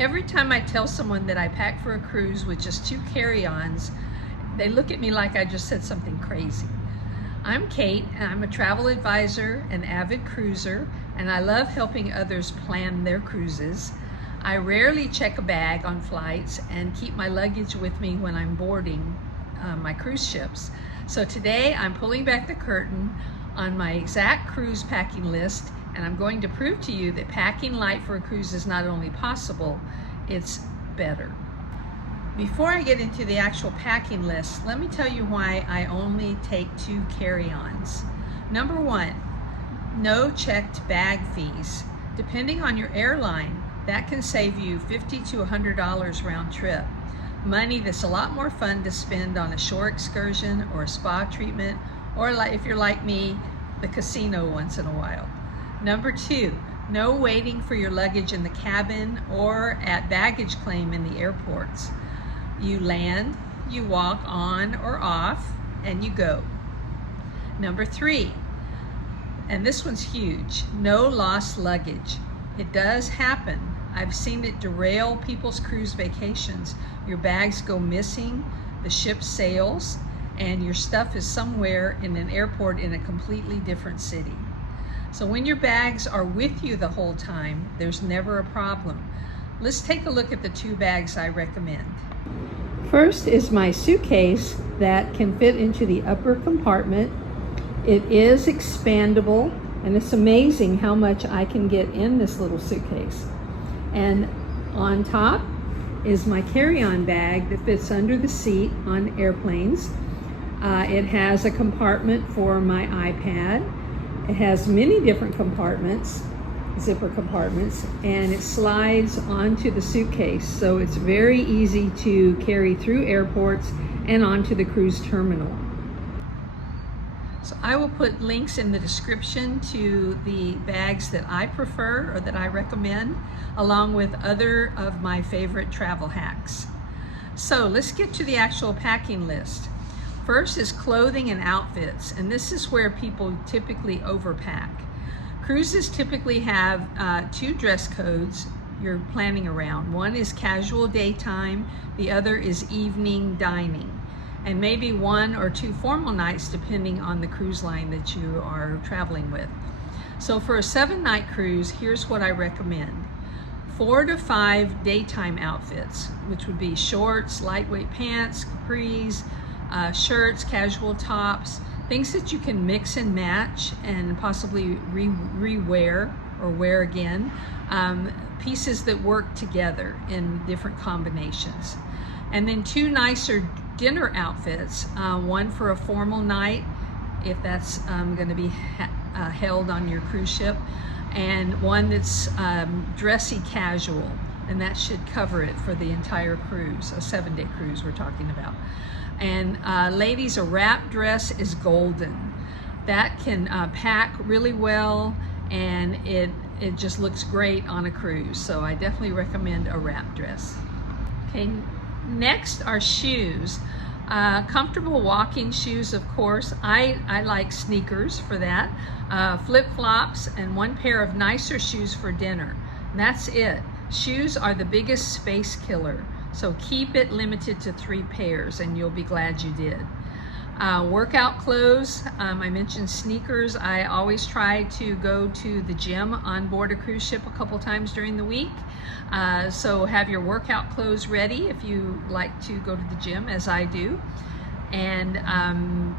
Every time I tell someone that I pack for a cruise with just 2 carry-ons, they look at me like I just said something crazy. I'm Kate, and I'm a travel advisor and avid cruiser, and I love helping others plan their cruises. I rarely check a bag on flights and keep my luggage with me when I'm boarding my cruise ships. So today I'm pulling back the curtain on my exact cruise packing list, and I'm going to prove to you that packing light for a cruise is not only possible, it's better. Before I get into the actual packing list, let me tell you why I only take 2 carry-ons. Number 1, no checked bag fees. Depending on your airline, that can save you $50 to $100 round trip. Money that's a lot more fun to spend on a shore excursion or a spa treatment, or if you're like me, the casino once in a while. Number 2, no waiting for your luggage in the cabin or at baggage claim in the airports. You land, you walk on or off, and you go. Number 3, and this one's huge, no lost luggage. It does happen. I've seen it derail people's cruise vacations. Your bags go missing, the ship sails, and your stuff is somewhere in an airport in a completely different city. So when your bags are with you the whole time, there's never a problem. Let's take a look at the 2 bags I recommend. First is my suitcase that can fit into the upper compartment. It is expandable, and it's amazing how much I can get in this little suitcase. And on top is my carry-on bag that fits under the seat on airplanes. It has a compartment for my iPad. It has many different compartments, zipper compartments, and it slides onto the suitcase. So it's very easy to carry through airports and onto the cruise terminal. So I will put links in the description to the bags that I prefer or that I recommend, along with other of my favorite travel hacks. So let's get to the actual packing list. First is clothing and outfits, and this is where people typically overpack. Cruises typically have 2 dress codes you're planning around. One is casual daytime, the other is evening dining, and maybe 1 or 2 formal nights depending on the cruise line that you are traveling with. So for a 7-night cruise, here's what I recommend. 4 to 5 daytime outfits, which would be shorts, lightweight pants, capris, shirts, casual tops, things that you can mix and match and possibly re-wear or wear again, pieces that work together in different combinations. And then 2 nicer dinner outfits, one for a formal night, if that's going to be held on your cruise ship, and one that's dressy casual, and that should cover it for the entire cruise, a 7-day cruise we're talking about. And ladies, a wrap dress is golden. That can pack really well, and it just looks great on a cruise. So I definitely recommend a wrap dress. Okay, next are shoes. Comfortable walking shoes, of course. I like sneakers for that. Flip-flops, and 1 pair of nicer shoes for dinner. And that's it. Shoes are the biggest space killer. So keep it limited to 3 pairs, and you'll be glad you did. Workout clothes, I mentioned sneakers. I always try to go to the gym on board a cruise ship a couple times during the week. So have your workout clothes ready if you like to go to the gym, as I do. And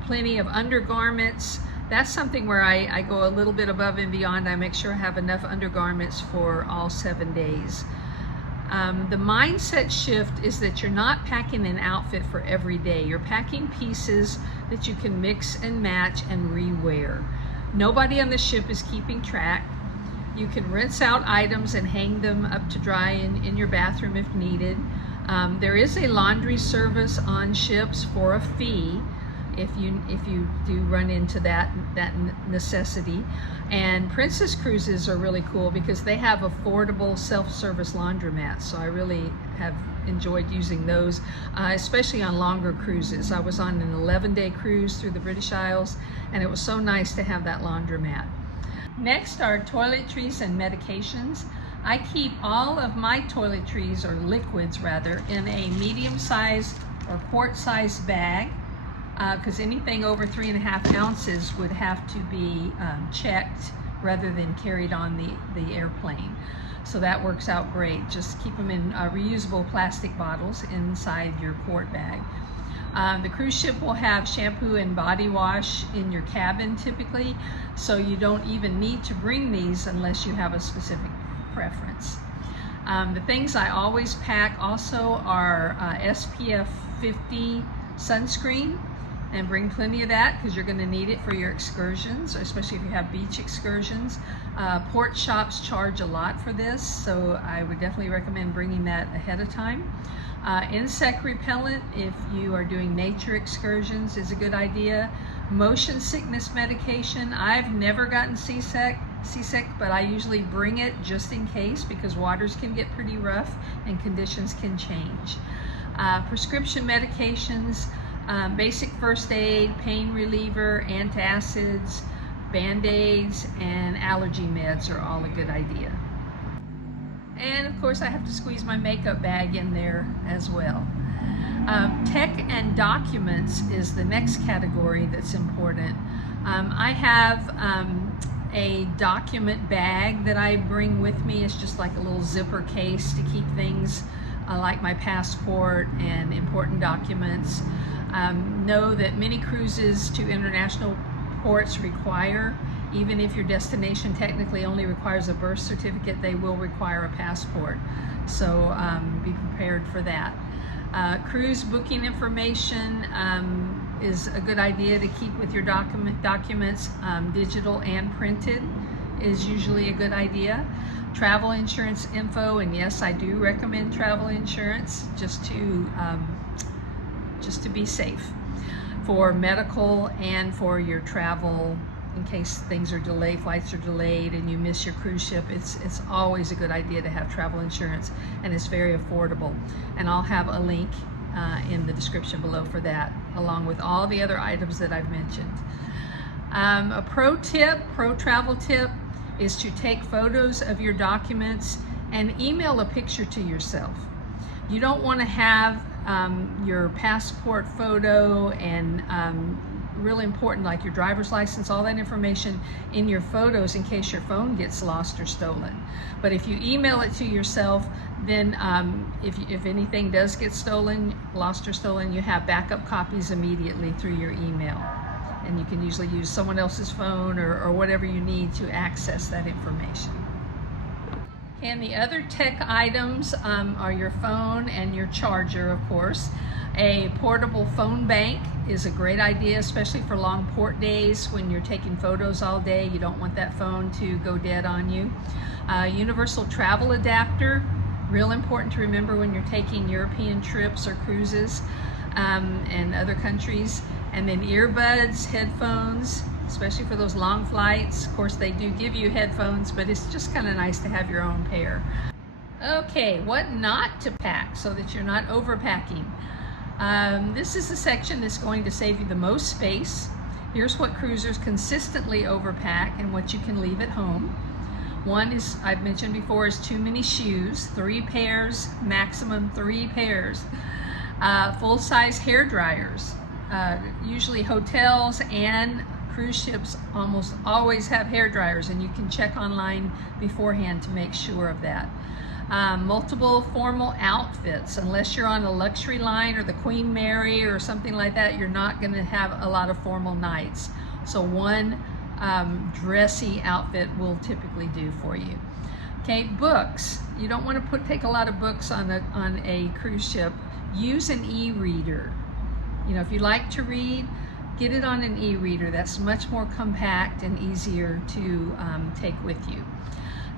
plenty of undergarments. That's something where I go a little bit above and beyond. I make sure I have enough undergarments for all 7 days. The mindset shift is that you're not packing an outfit for every day. You're packing pieces that you can mix and match and re-wear. Nobody on the ship is keeping track. You can rinse out items and hang them up to dry in your bathroom if needed. There is a laundry service on ships for a fee if you do run into that necessity. And Princess cruises are really cool because they have affordable self-service laundromats. So I really have enjoyed using those, especially on longer cruises. I was on an 11-day cruise through the British Isles, and it was so nice to have that laundromat. Next are toiletries and medications. I keep all of my toiletries, or liquids rather, in a medium-sized or quart-sized bag, because anything over 3.5 ounces would have to be checked rather than carried on the airplane. So that works out great. Just keep them in reusable plastic bottles inside your quart bag. The cruise ship will have shampoo and body wash in your cabin typically, so you don't even need to bring these unless you have a specific preference. The things I always pack also are SPF 50 sunscreen, and bring plenty of that because you're going to need it for your excursions, especially if you have beach excursions. Port shops charge a lot for this, so I would definitely recommend bringing that ahead of time. Insect repellent, if you are doing nature excursions, is a good idea. Motion sickness medication. I've never gotten seasick, but I usually bring it just in case, because waters can get pretty rough and conditions can change. Prescription medications, basic first aid, pain reliever, antacids, Band-Aids, and allergy meds are all a good idea. And of course I have to squeeze my makeup bag in there as well. Tech and documents is the next category that's important. I have a document bag that I bring with me. It's just like a little zipper case to keep things like my passport and important documents. Know that many cruises to international ports require, even if your destination technically only requires a birth certificate, they will require a passport. So be prepared for that. Cruise booking information is a good idea to keep with your documents. Digital and printed is usually a good idea. Travel insurance info, and yes, I do recommend travel insurance just to be safe for medical and for your travel. In case things are delayed, flights are delayed, and you miss your cruise ship, it's always a good idea to have travel insurance, and it's very affordable. And I'll have a link in the description below for that, along with all the other items that I've mentioned. A pro travel tip is to take photos of your documents and email a picture to yourself. You don't want to have your passport photo and really important, like your driver's license, all that information in your photos in case your phone gets lost or stolen. But if you email it to yourself, then if anything does get stolen, lost or stolen, you have backup copies immediately through your email. And you can usually use someone else's phone or whatever you need to access that information. And the other tech items are your phone and your charger, of course. A portable phone bank is a great idea, especially for long port days when you're taking photos all day. You don't want that phone to go dead on you. Universal travel adapter, real important to remember when you're taking European trips or cruises and other countries. And then earbuds, headphones, especially for those long flights. Of course, they do give you headphones, but it's just kind of nice to have your own pair. Okay, what not to pack so that you're not overpacking. This is the section that's going to save you the most space. Here's what cruisers consistently overpack and what you can leave at home. One is, I've mentioned before, is too many shoes, 3 pairs, maximum 3 pairs. Full-size hair dryers. Usually hotels and cruise ships almost always have hair dryers, and you can check online beforehand to make sure of that. Multiple formal outfits. Unless you're on a luxury line or the Queen Mary or something like that, you're not going to have a lot of formal nights. So one dressy outfit will typically do for you. Okay, books. You don't want to take a lot of books on a cruise ship. Use an e-reader. You know, if you like to read, get it on an e-reader. That's much more compact and easier to take with you.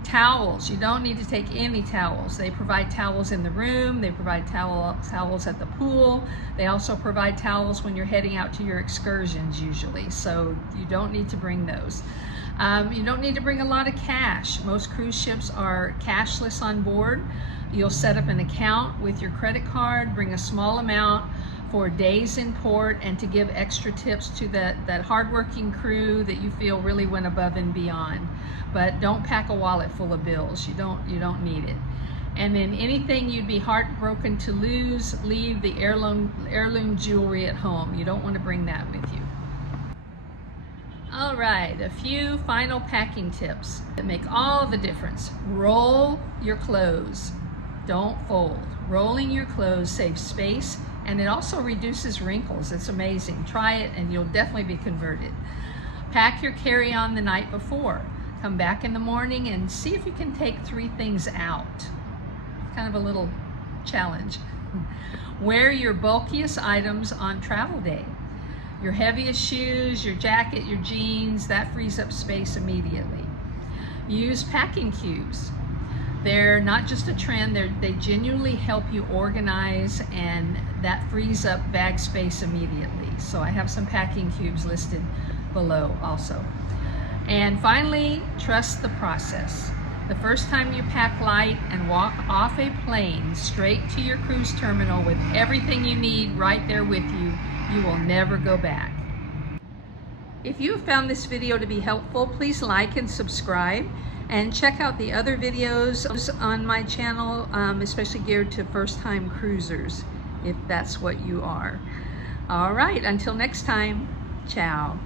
Towels. You don't need to take any towels. They provide towels in the room. They provide towels at the pool. They also provide towels when you're heading out to your excursions usually. So you don't need to bring those. You don't need to bring a lot of cash. Most cruise ships are cashless on board. You'll set up an account with your credit card, bring a small amount for days in port and to give extra tips to that hardworking crew that you feel really went above and beyond. But don't pack a wallet full of bills. You don't need it. And then anything you'd be heartbroken to lose, leave the heirloom jewelry at home. You don't want to bring that with you. All right, a few final packing tips that make all the difference. Roll your clothes. Don't fold. Rolling your clothes saves space, and it also reduces wrinkles. It's amazing. Try it and you'll definitely be converted. Pack your carry-on the night before. Come back in the morning and see if you can take 3 things out. Kind of a little challenge. Wear your bulkiest items on travel day. Your heaviest shoes, your jacket, your jeans, that frees up space immediately. Use packing cubes. They're not just a trend, they genuinely help you organize, and that frees up bag space immediately. So I have some packing cubes listed below also. And finally, trust the process. The first time you pack light and walk off a plane straight to your cruise terminal with everything you need right there with you, you will never go back. If you found this video to be helpful, please like and subscribe, and check out the other videos on my channel, especially geared to first-time cruisers, if that's what you are. All right, until next time, ciao.